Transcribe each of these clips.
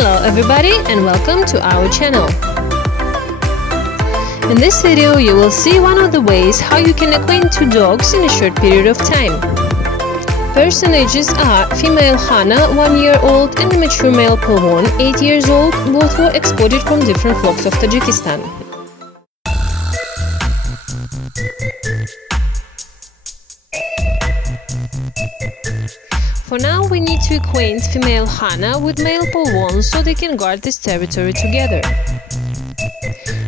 Hello everybody and welcome to our channel. In this video you will see one of the ways how you can acquaint two dogs in a short period of time. Personages are female Hana, 1 year old, and the mature male Polwon, 8 years old. Both were exported from different flocks of Tajikistan. For now, we need to acquaint female Hana with male Polwon so they can guard this territory together.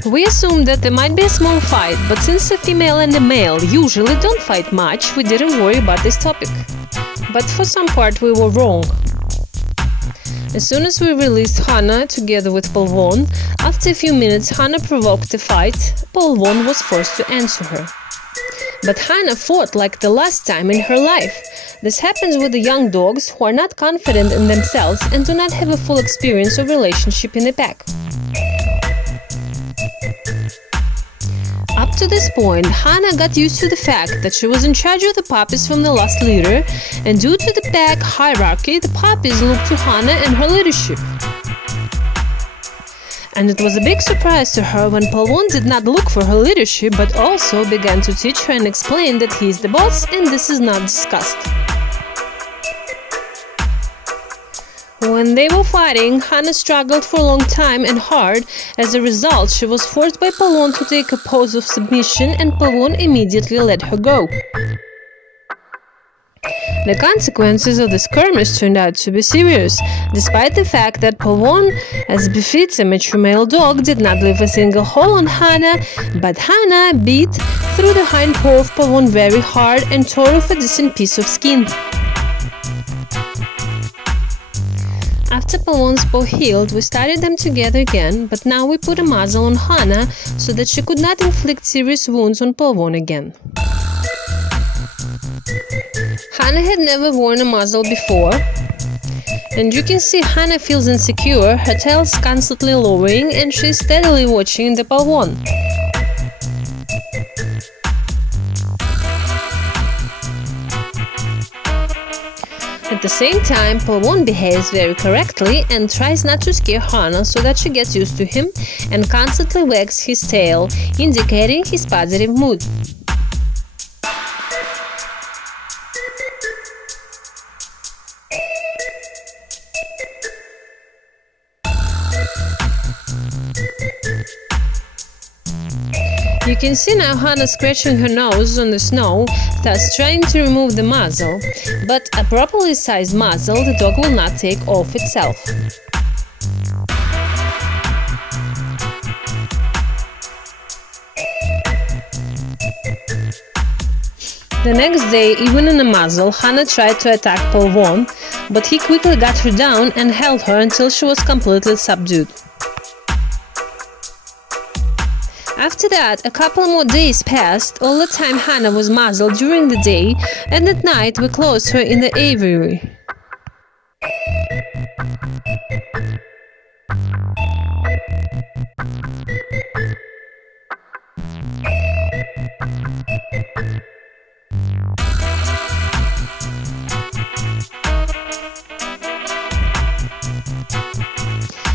We assumed that there might be a small fight, but since a female and a male usually don't fight much, we didn't worry about this topic. But for some part we were wrong. As soon as we released Hana together with Polwon, after a few minutes Hana provoked a fight. Polwon was forced to answer her. But Hana fought like the last time in her life. This happens with the young dogs who are not confident in themselves and do not have a full experience of relationship in a pack. Up to this point, Hana got used to the fact that she was in charge of the puppies from the last litter, and due to the pack hierarchy, the puppies looked to Hana and her leadership. And it was a big surprise to her when Polwon did not look for her leadership but also began to teach her and explain that he is the boss and this is not discussed. When they were fighting, Hana struggled for a long time and hard. As a result, she was forced by Polwon to take a pose of submission and Polwon immediately let her go. The consequences of the skirmish turned out to be serious, despite the fact that Polwon, as befits a mature male dog, did not leave a single hole on Hana, but Hana beat through the hind paw of Polwon very hard and tore off a decent piece of skin. After Polwon's paw healed, we started them together again, but now we put a muzzle on Hana so that she could not inflict serious wounds on Polwon again. Hana had never worn a muzzle before, and you can see Hana feels insecure, her tail is constantly lowering and she is steadily watching the Polwon. At the same time, Polwon behaves very correctly and tries not to scare Hana so that she gets used to him and constantly wags his tail, indicating his positive mood. You can see now Hana scratching her nose on the snow, thus trying to remove the muzzle, but a properly sized muzzle the dog will not take off itself. The next day, even in a muzzle, Hana tried to attack Polwon, but he quickly got her down and held her until she was completely subdued. After that, a couple more days passed. All the time Hana was muzzled during the day, and at night we closed her in the aviary.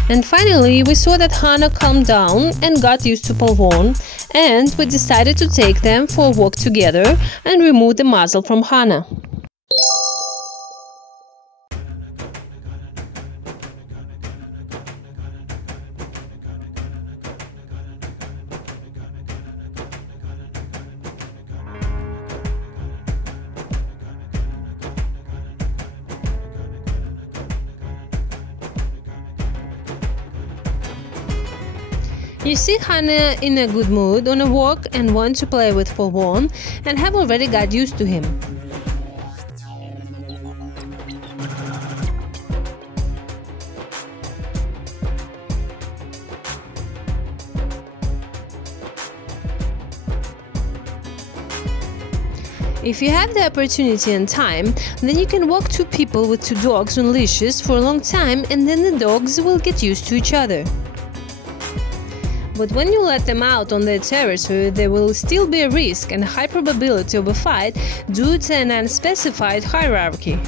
And finally, we saw that Hana calmed down and got used to Polwon, and we decided to take them for a walk together and remove the muzzle from Hana. You see Hana in a good mood, on a walk and want to play with Polwon and have already got used to him. If you have the opportunity and time, then you can walk two people with two dogs on leashes for a long time and then the dogs will get used to each other. But when you let them out on their territory, there will still be a risk and a high probability of a fight due to an unspecified hierarchy.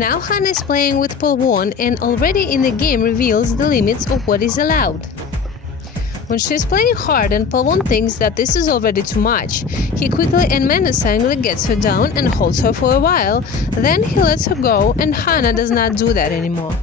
Now Hana is playing with Polwon and already in the game reveals the limits of what is allowed. When she is playing hard and Polwon thinks that this is already too much, he quickly and menacingly gets her down and holds her for a while, then he lets her go and Hana does not do that anymore.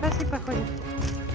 Пошли походим.